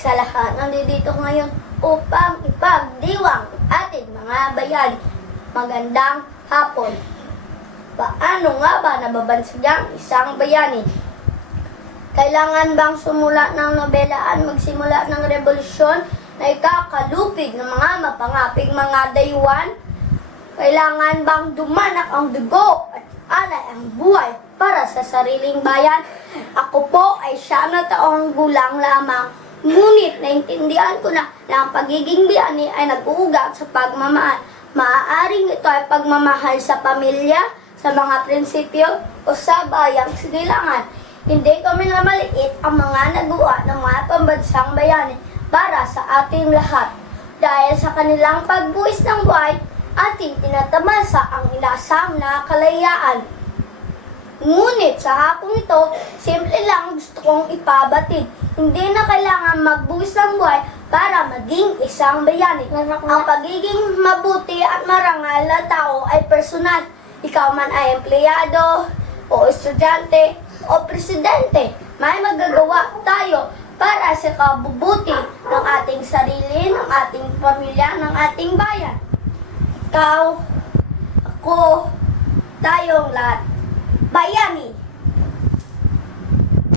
sa lahat. Nandito ngayon upang ipagdiwang ating mga bayani. Magandang hapon. Paano nga ba nababansag ang isang bayani? Kailangan bang sumula ng nobelaan, magsimula ng revolusyon na ikakalupig ng mga mapangaping mga dayuhan? Kailangan bang dumanak ang dugo at alay ang buhay para sa sariling bayan? Ako po ay 9 taong gulang lamang, ngunit naintindihan ko na ang pagiging bayani ay nag-uugat sa pagmamahal. Maaaring ito ay pagmamahal sa pamilya, sa mga prinsipyo o sa bayang sigilangan. Hindi kami na maliit ang mga nagawa ng mga pambansang bayani para sa ating lahat. Dahil sa kanilang pagbuwis ng buhay, ating tinatamasa ang inasam na kalayaan. Ngunit sa hapong ito, simple lang gusto kong ipabatid. Hindi na kailangan magbuwis ng buhay para maging isang bayani. Ang pagiging mabuti at marangal na tao ay personal. Ikaw man ay empleyado, o estudyante, o presidente, may magagawa tayo para sa kabubuti ng ating sarili, ng ating pamilya, ng ating bayan. Ikaw, ako, tayong lahat. Bayani!